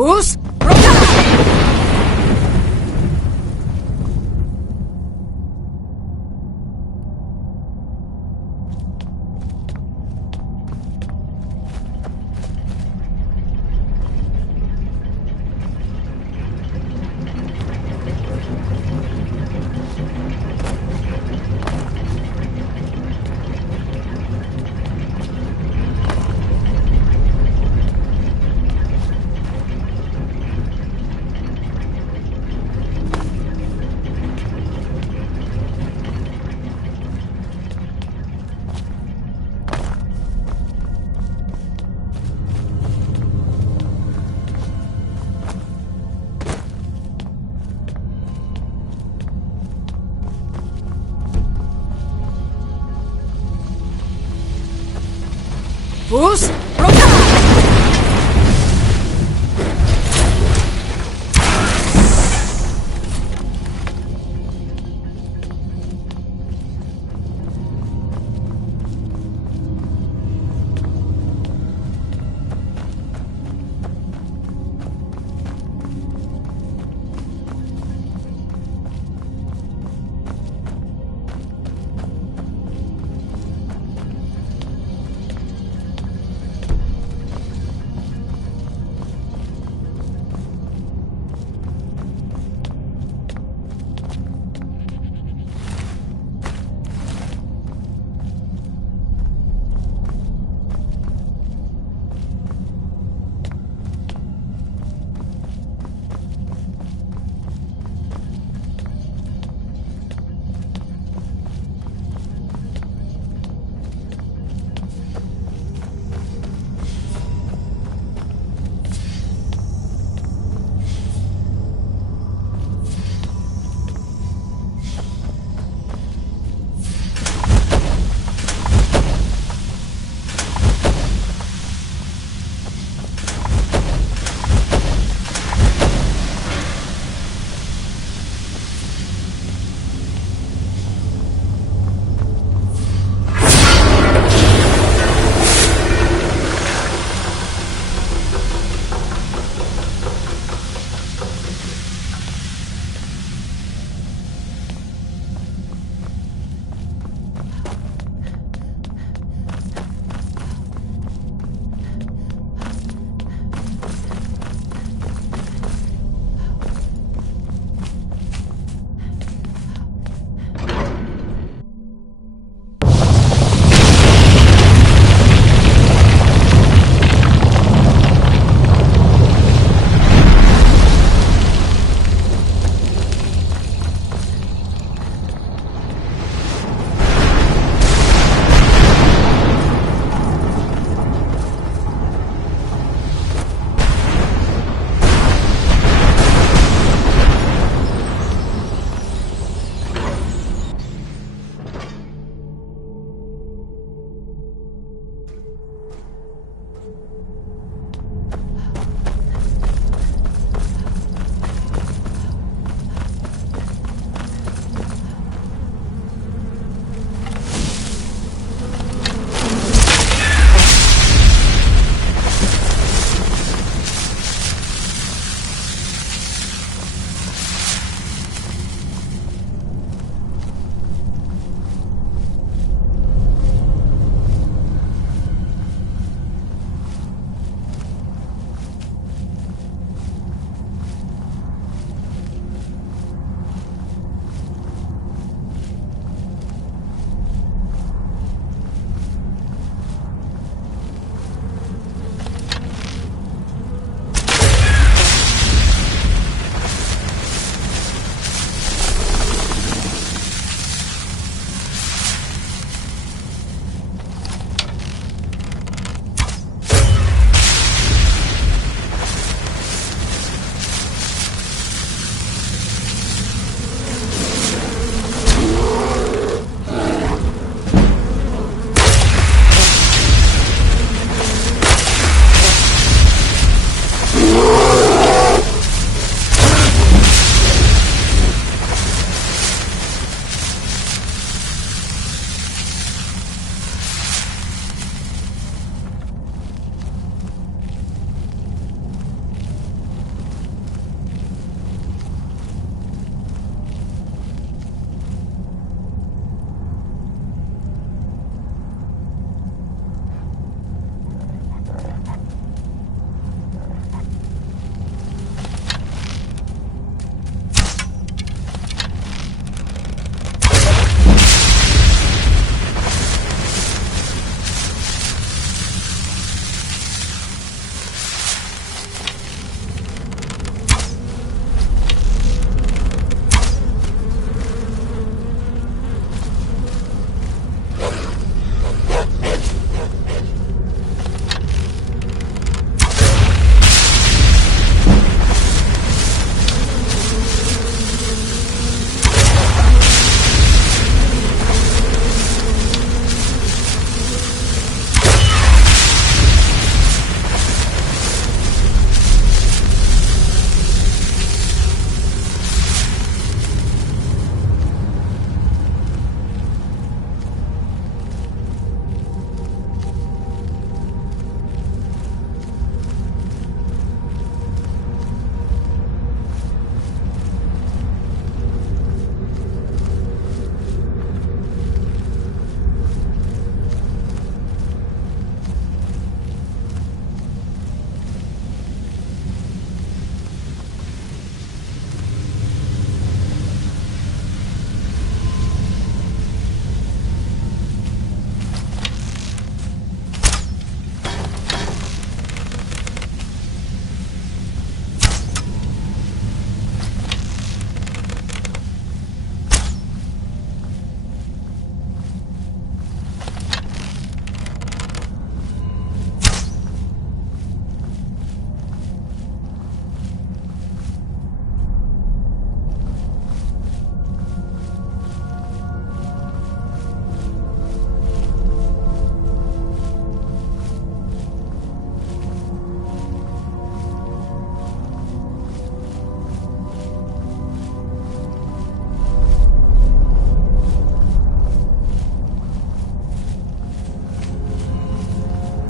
Fus, Rotar! Fus, Rotar!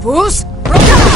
Vus, Roka!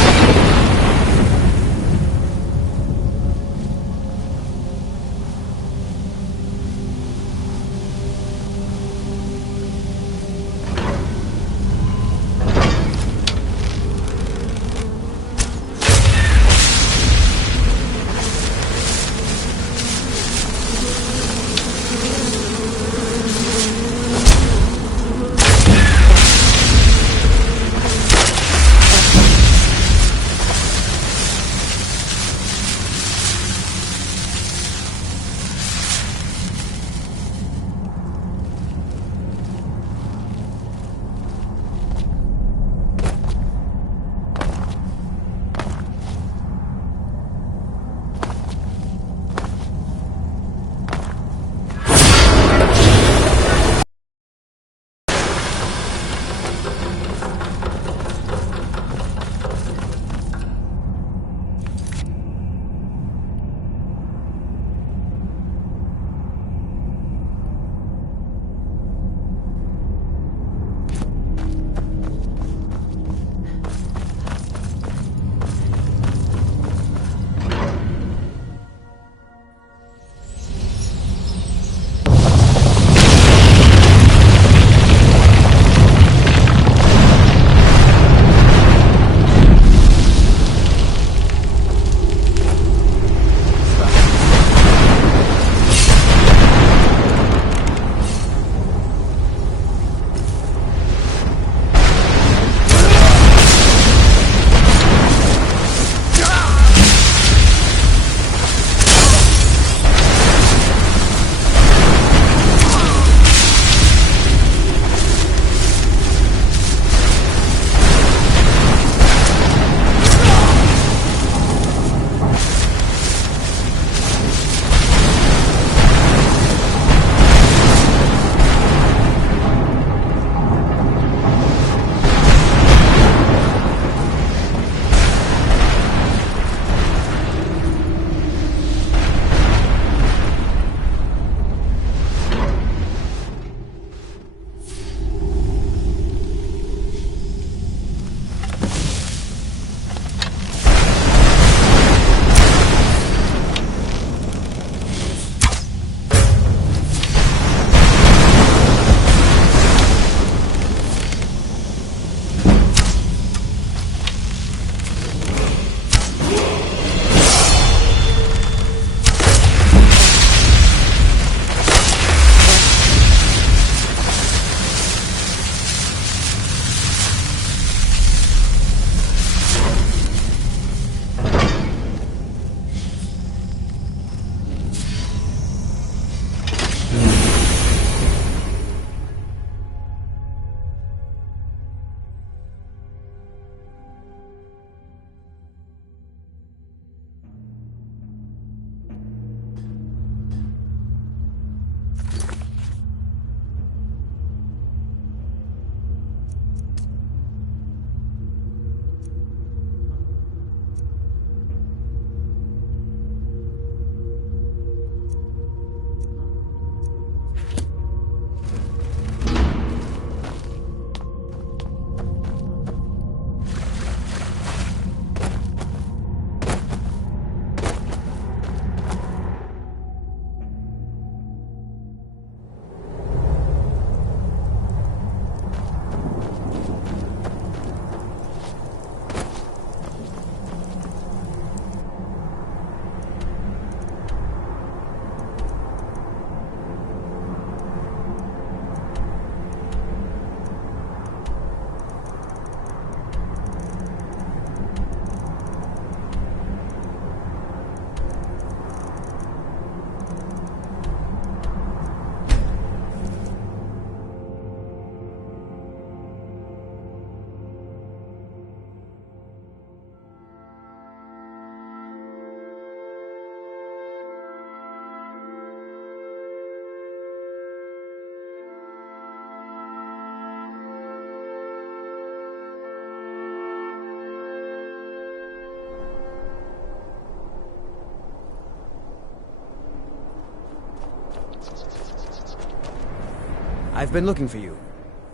I've been looking for you.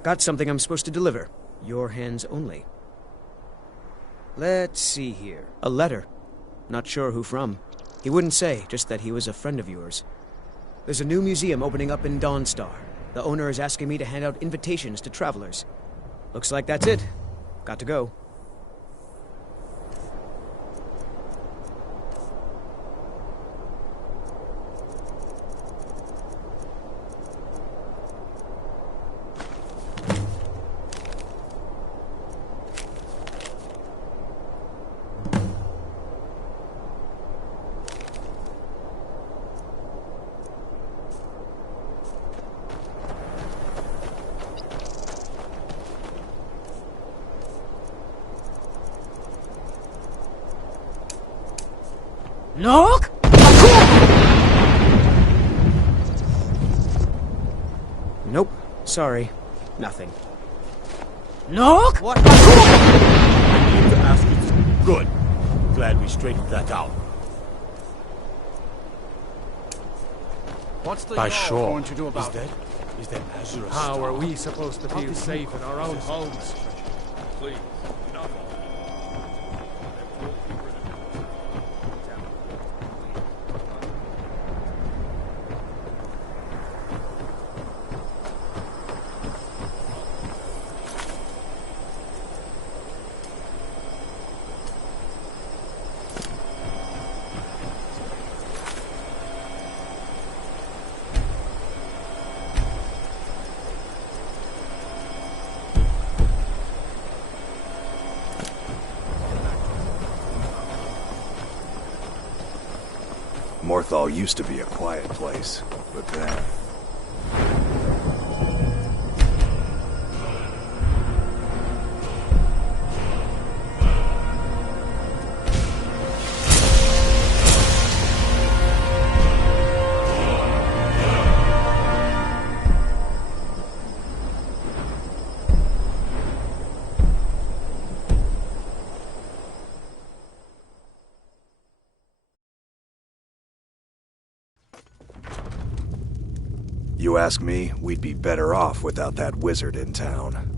Got something I'm supposed to deliver. Your hands only. Let's see here. A letter. Not sure who from. He wouldn't say, just that he was a friend of yours. There's a new museum opening up in Dawnstar. The owner is asking me to hand out invitations to travelers. Looks like that's it. Got to go. Look! Nope. Sorry. Nothing. Look! What? I need to ask you something. Good. Glad we straightened that out. What's the By law sure. going to do about it? Is that Lazarus? How are we supposed to feel safe in our own homes? Please, enough. Morthal used to be a quiet place, but then... You ask me, we'd be better off without that wizard in town.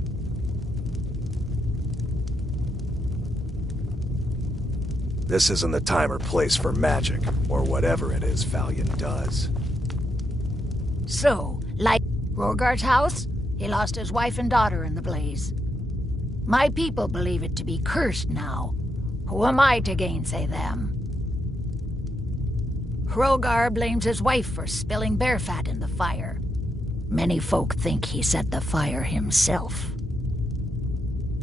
This isn't the time or place for magic, or whatever it is Valiant does. So, like Rogard's house, he lost his wife and daughter in the blaze. My people believe it to be cursed now. Who am I to gainsay them? Hrogar blames his wife for spilling bear fat in the fire. Many folk think he set the fire himself.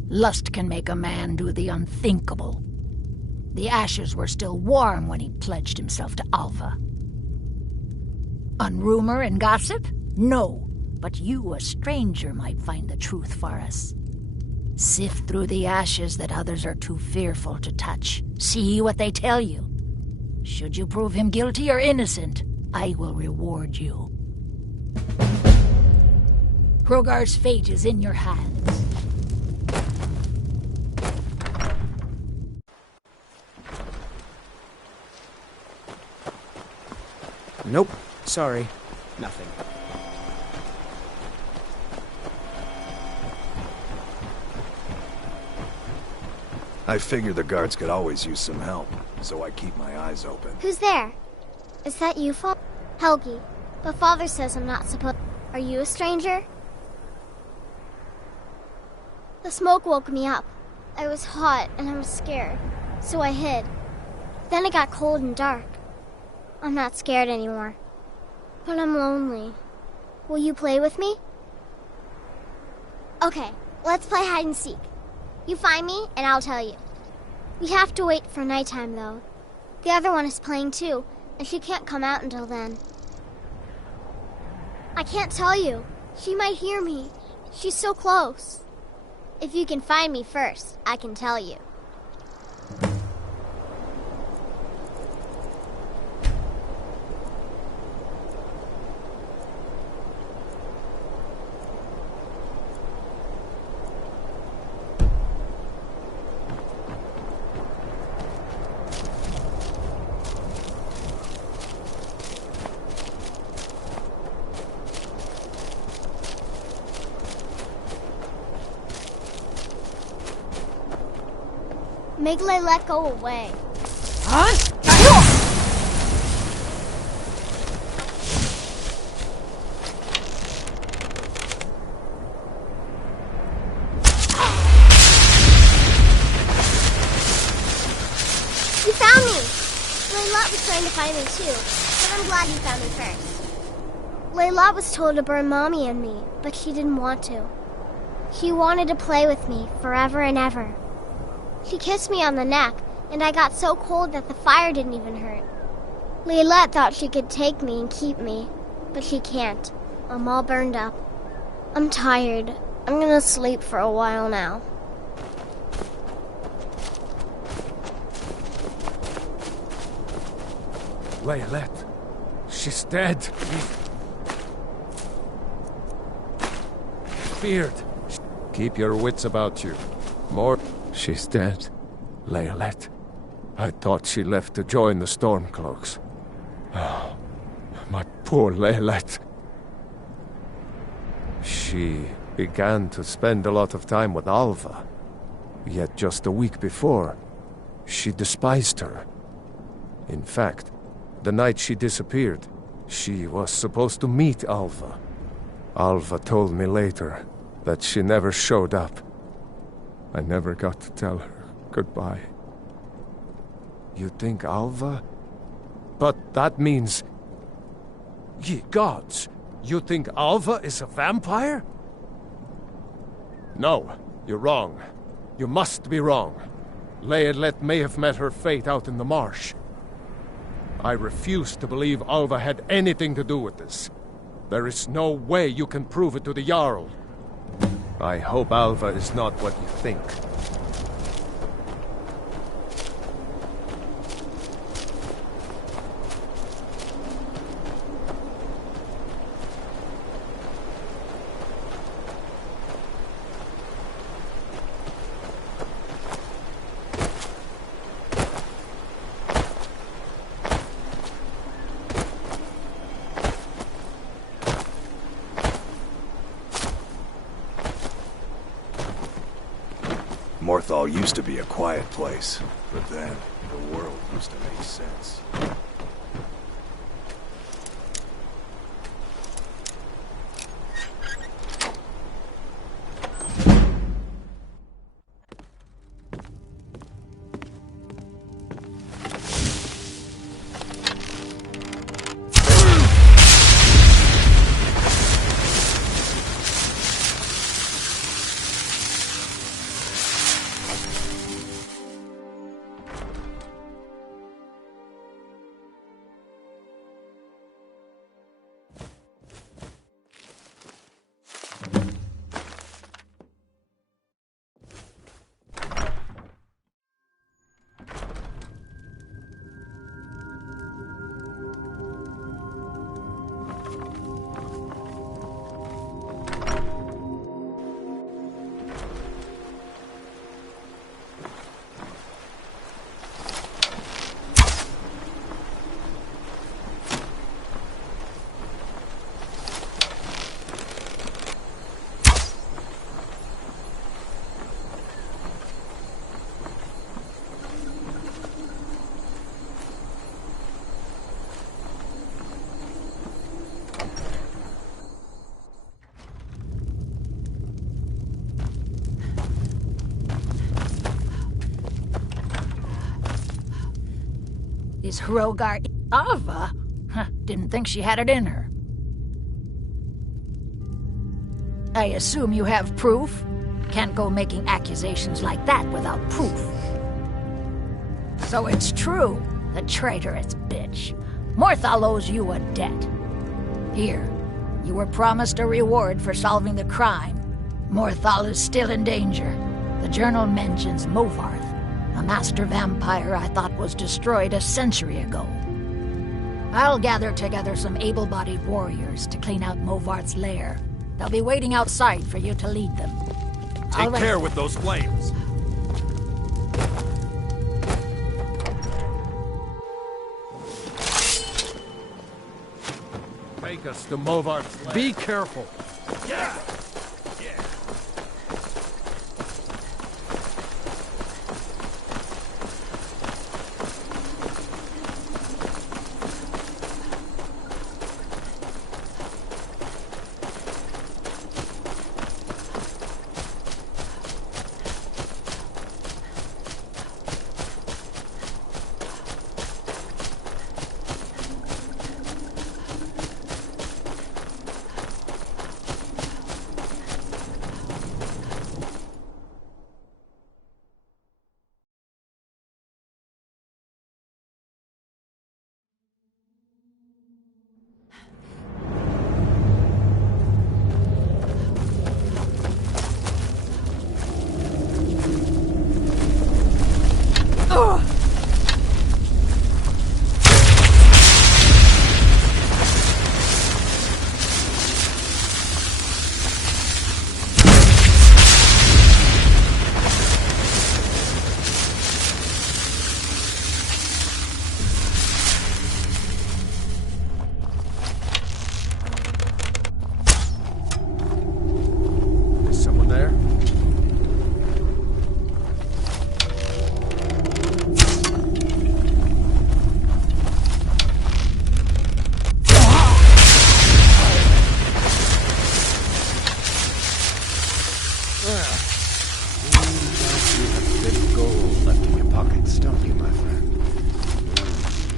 Lust can make a man do the unthinkable. The ashes were still warm when he pledged himself to Alva. On rumor and gossip? No, but you, a stranger, might find the truth for us. Sift through the ashes that others are too fearful to touch. See what they tell you. Should you prove him guilty or innocent, I will reward you. Hrogar's fate is in your hands. Nope. Sorry. Nothing. I figured the guards could always use some help, so I keep my eyes open. Who's there? Is that you, Helgi? But Father says I'm not supposed... Are you a stranger? The smoke woke me up. I was hot and I was scared, so I hid. Then it got cold and dark. I'm not scared anymore. But I'm lonely. Will you play with me? Okay, let's play hide and seek. You find me, and I'll tell you. We have to wait for nighttime, though. The other one is playing too, and she can't come out until then. I can't tell you. She might hear me. She's so close. If you can find me first, I can tell you. Make Layla go away. Huh? You found me! Layla was trying to find me too, but I'm glad you found me first. Layla was told to burn Mommy and me, but she didn't want to. She wanted to play with me forever and ever. She kissed me on the neck, and I got so cold that the fire didn't even hurt. Layla thought she could take me and keep me, but she can't. I'm all burned up. I'm tired. I'm gonna sleep for a while now. Layla, she's dead. Feared. Keep your wits about you. More. She's dead. Layla. I thought she left to join the Stormcloaks. Oh, my poor Layla. She began to spend a lot of time with Alva. Yet just a week before, she despised her. In fact, the night she disappeared, she was supposed to meet Alva. Alva told me later that she never showed up. I never got to tell her goodbye. You think Alva? But that means... Ye gods! You think Alva is a vampire? No, you're wrong. You must be wrong. Layla may have met her fate out in the marsh. I refuse to believe Alva had anything to do with this. There is no way you can prove it to the Jarl. I hope Alva is not what you think. Morthal used to be a quiet place, but then the world used to make sense. Is Hrogar Alva? Huh, didn't think she had it in her. I assume you have proof? Can't go making accusations like that without proof. So it's true, the traitorous bitch. Morthal owes you a debt. Here, you were promised a reward for solving the crime. Morthal is still in danger. The journal mentions Movarth, a master vampire I thought was destroyed a century ago. I'll gather together some able-bodied warriors to clean out Movarth's lair. They'll be waiting outside for you to lead them. Take care with those flames. Take us to Movarth's lair. Be careful. Yeah!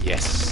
Yes.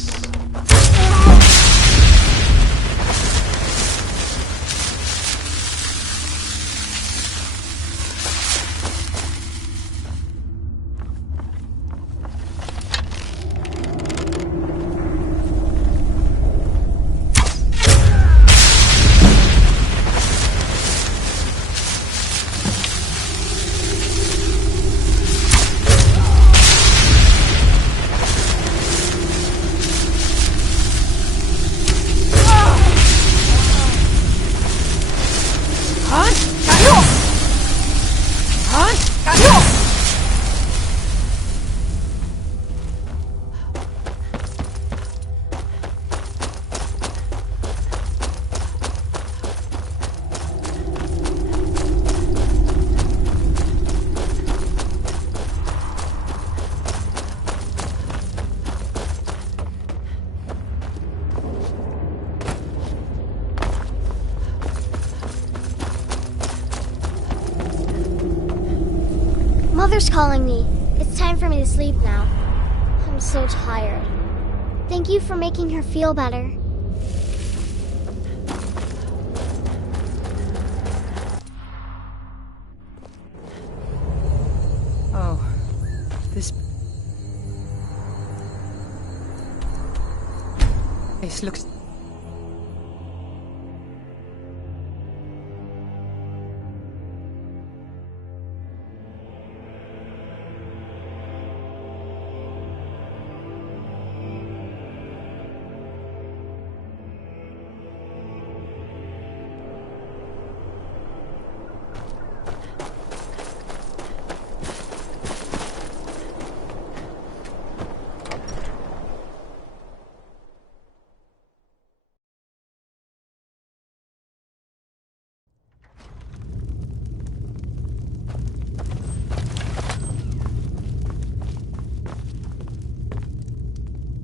Mother's calling me. It's time for me to sleep now. I'm so tired. Thank you for making her feel better. Oh, this place looks...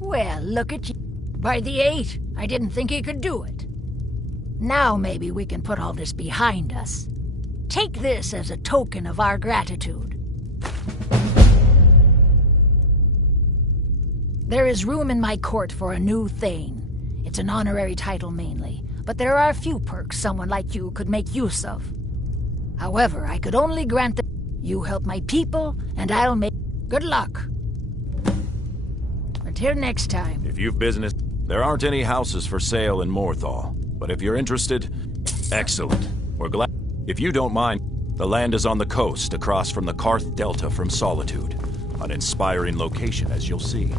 Well, look at you. By the 8, I didn't think he could do it. Now maybe we can put all this behind us. Take this as a token of our gratitude. There is room in my court for a new Thane. It's an honorary title mainly, but there are a few perks someone like you could make use of. However, I could only grant that you help my people, and I'll make... Good luck. Until next time. If you've business, there aren't any houses for sale in Morthal. But if you're interested, excellent. We're glad. If you don't mind, the land is on the coast, across from the Karth Delta from Solitude. An inspiring location, as you'll see.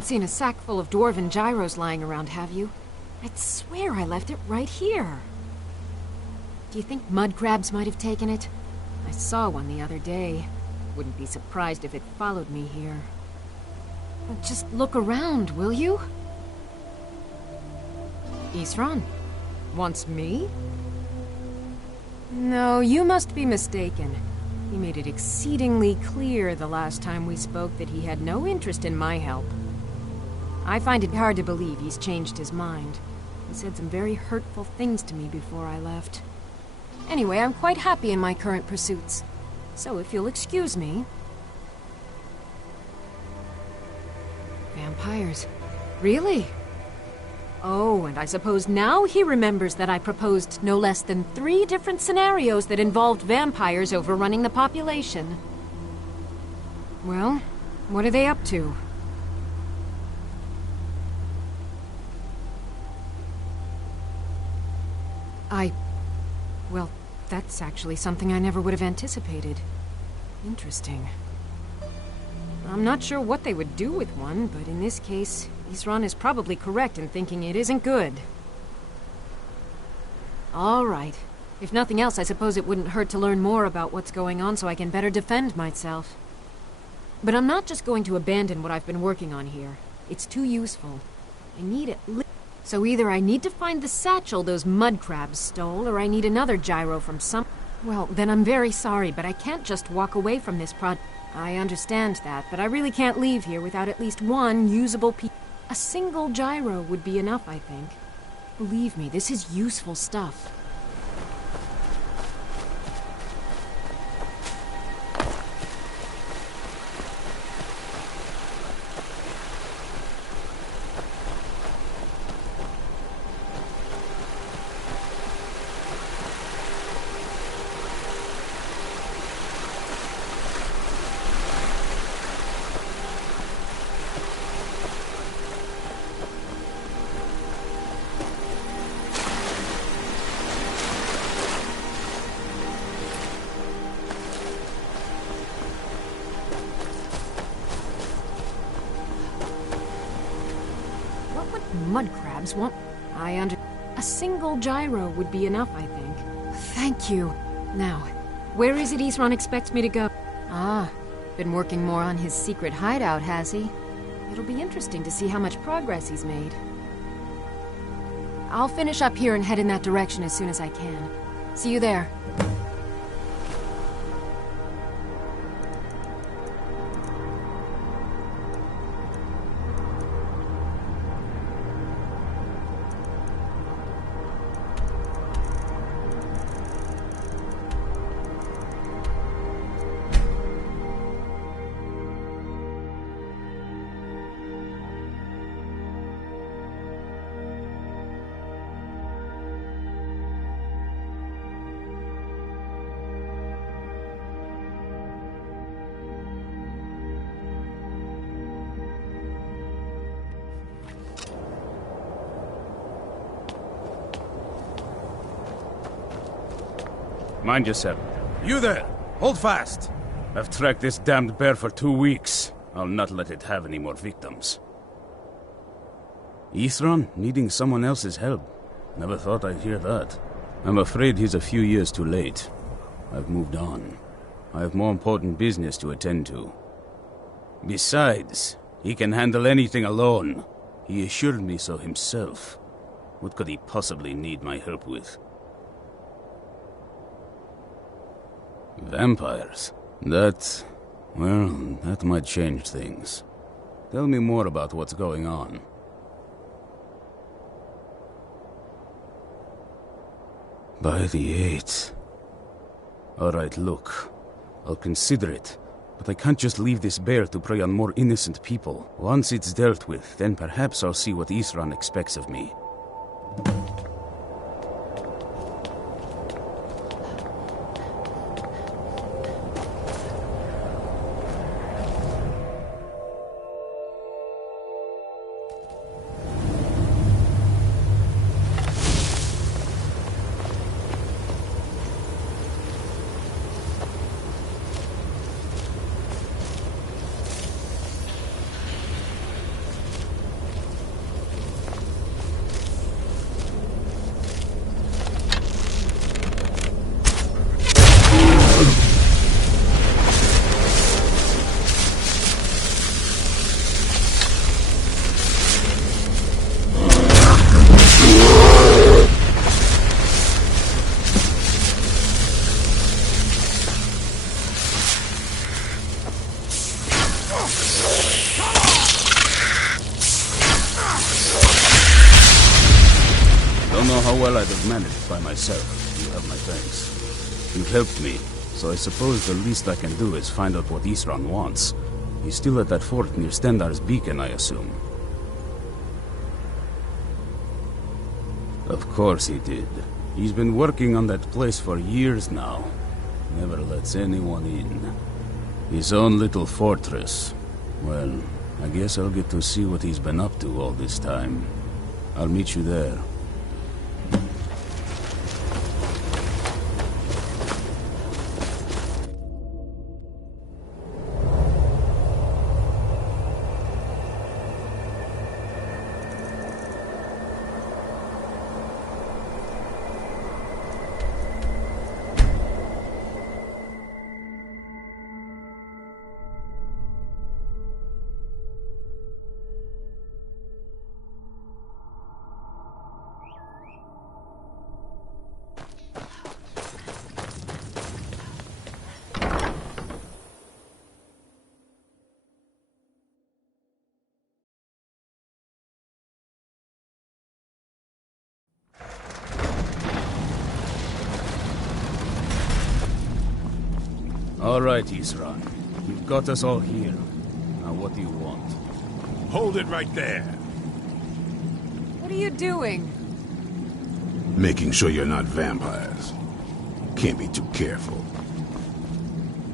haven't seen a sack full of dwarven gyros lying around, have you? I'd swear I left it right here. Do you think mud crabs might have taken it? I saw one the other day. Wouldn't be surprised if it followed me here. Just look around, will you? Isran? Wants me? No, you must be mistaken. He made it exceedingly clear the last time we spoke that he had no interest in my help. I find it hard to believe he's changed his mind. He said some very hurtful things to me before I left. Anyway, I'm quite happy in my current pursuits. So if you'll excuse me... Vampires. Really? Oh, and I suppose now he remembers that I proposed no less than 3 different scenarios that involved vampires overrunning the population. Well, what are they up to? Well, that's actually something I never would have anticipated. Interesting. I'm not sure what they would do with one, but in this case, Isran is probably correct in thinking it isn't good. All right. If nothing else, I suppose it wouldn't hurt to learn more about what's going on so I can better defend myself. But I'm not just going to abandon what I've been working on here. It's too useful. I need it. So either I need to find the satchel those mud crabs stole, or I need another gyro from some... Well, then I'm very sorry, but I can't just walk away from this project. I understand that, but I really can't leave here without at least one usable piece. A single gyro would be enough, I think. Believe me, this is useful stuff. Mud crabs want... A single gyro would be enough, I think. Thank you. Now, where is it Isran expects me to go? Ah, been working more on his secret hideout, has he? It'll be interesting to see how much progress he's made. I'll finish up here and head in that direction as soon as I can. See you there. Mind yourself. You there! Hold fast! I've tracked this damned bear for 2 weeks. I'll not let it have any more victims. Isran needing someone else's help. Never thought I'd hear that. I'm afraid he's a few years too late. I've moved on. I have more important business to attend to. Besides, he can handle anything alone. He assured me so himself. What could he possibly need my help with? Vampires? That might change things. Tell me more about what's going on. By the 8th. Alright, look. I'll consider it. But I can't just leave this bear to prey on more innocent people. Once it's dealt with, then perhaps I'll see what Isran expects of me. Don't know how well I'd have managed it by myself. You have my thanks. You've helped me, so I suppose the least I can do is find out what Isran wants. He's still at that fort near Stendar's beacon, I assume. Of course he did. He's been working on that place for years now. Never lets anyone in. His own little fortress. Well, I guess I'll get to see what he's been up to all this time. I'll meet you there. All right, Isran. You've got us all here. Now what do you want? Hold it right there. What are you doing? Making sure you're not vampires. Can't be too careful.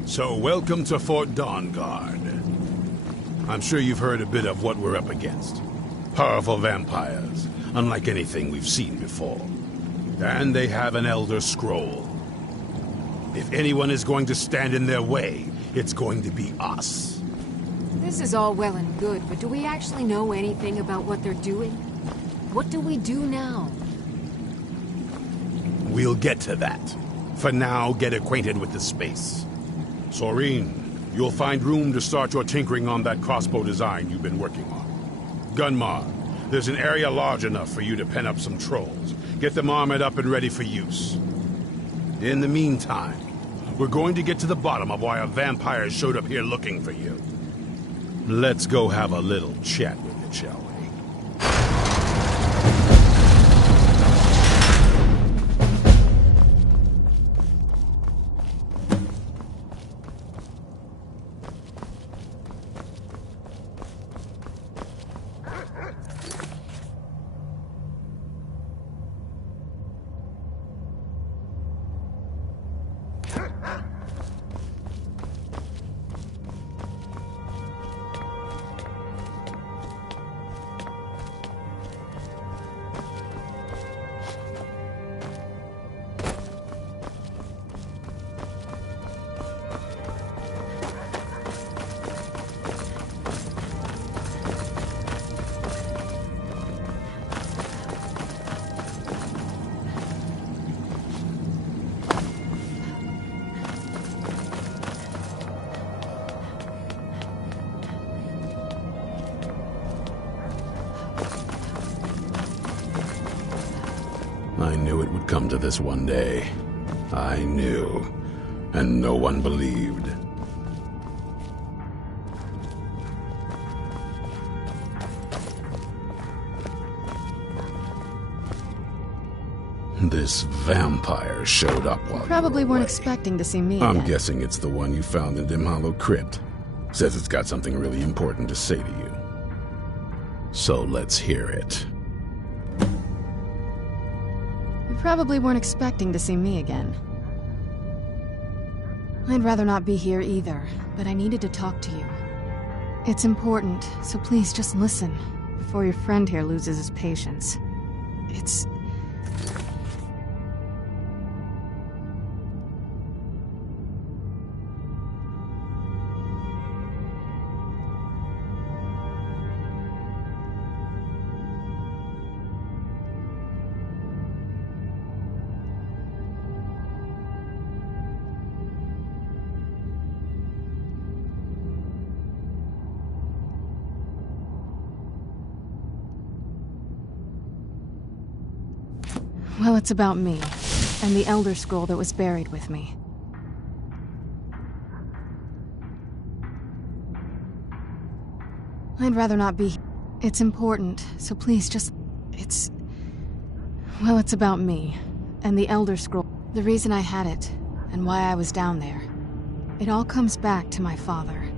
So, welcome to Fort Dawnguard. I'm sure you've heard a bit of what we're up against. Powerful vampires, unlike anything we've seen before. And they have an Elder Scroll. If anyone is going to stand in their way, it's going to be us. This is all well and good, but do we actually know anything about what they're doing? What do we do now? We'll get to that. For now, get acquainted with the space. Soreen, you'll find room to start your tinkering on that crossbow design you've been working on. Gunmar, there's an area large enough for you to pen up some trolls. Get them armored up and ready for use. In the meantime, we're going to get to the bottom of why a vampire showed up here looking for you. Let's go have a little chat with it, shall we? I knew it would come to this one day. I knew. And no one believed. This vampire showed up while Probably you were weren't away. expecting to see me I'm again. guessing it's the one you found in Dim Hollow Crypt. Says it's got something really important to say to you. So let's hear it. You probably weren't expecting to see me again. I'd rather not be here either, but I needed to talk to you. It's important, so please just listen, before your friend here loses his patience. It's... Well, it's about me, and the Elder Scroll that was buried with me. I'd rather not be... It's important, so please just... It's... Well, it's about me, and the Elder Scroll. The reason I had it, and why I was down there. It all comes back to my father.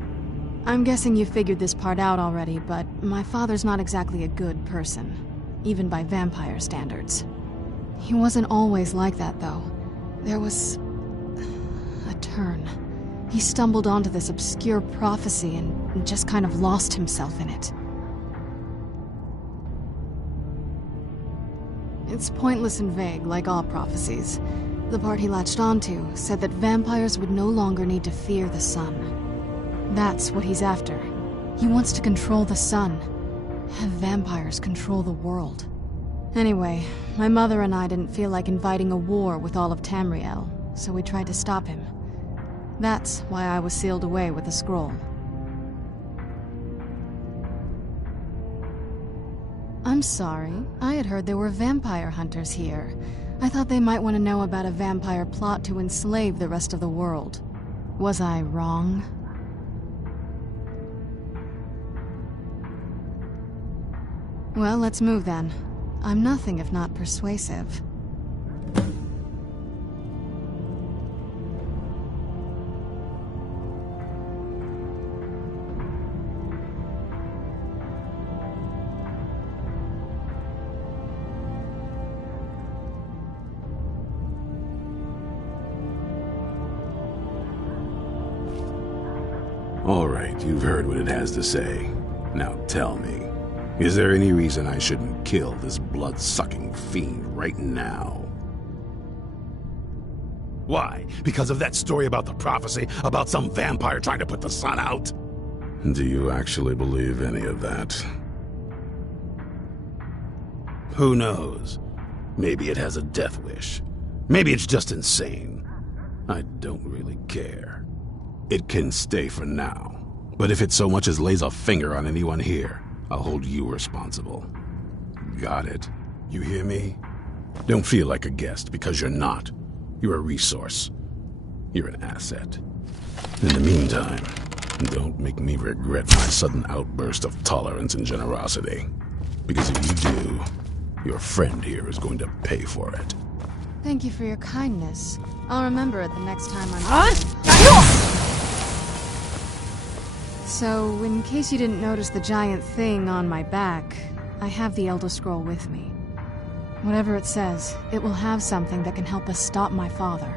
I'm guessing you figured this part out already, but my father's not exactly a good person, even by vampire standards. He wasn't always like that, though. There was a turn. He stumbled onto this obscure prophecy and just kind of lost himself in it. It's pointless and vague, like all prophecies. The part he latched onto said that vampires would no longer need to fear the sun. That's what he's after. He wants to control the sun. Have vampires control the world. Anyway, my mother and I didn't feel like inviting a war with all of Tamriel, so we tried to stop him. That's why I was sealed away with the scroll. I'm sorry. I had heard there were vampire hunters here. I thought they might want to know about a vampire plot to enslave the rest of the world. Was I wrong? Well, let's move then. I'm nothing if not persuasive. All right, you've heard what it has to say. Now tell me, is there any reason I shouldn't kill this blood-sucking fiend right now? Why? Because of that story about the prophecy? About some vampire trying to put the sun out? Do you actually believe any of that? Who knows? Maybe it has a death wish. Maybe it's just insane. I don't really care. It can stay for now. But if it so much as lays a finger on anyone here, I'll hold you responsible. Got it? You hear me? Don't feel like a guest, because you're not. You're a resource. You're an asset. In the meantime, don't make me regret my sudden outburst of tolerance and generosity. Because if you do, your friend here is going to pay for it. Thank you for your kindness. I'll remember it the next time I'm... So, in case you didn't notice the giant thing on my back, I have the Elder Scroll with me. Whatever it says, it will have something that can help us stop my father.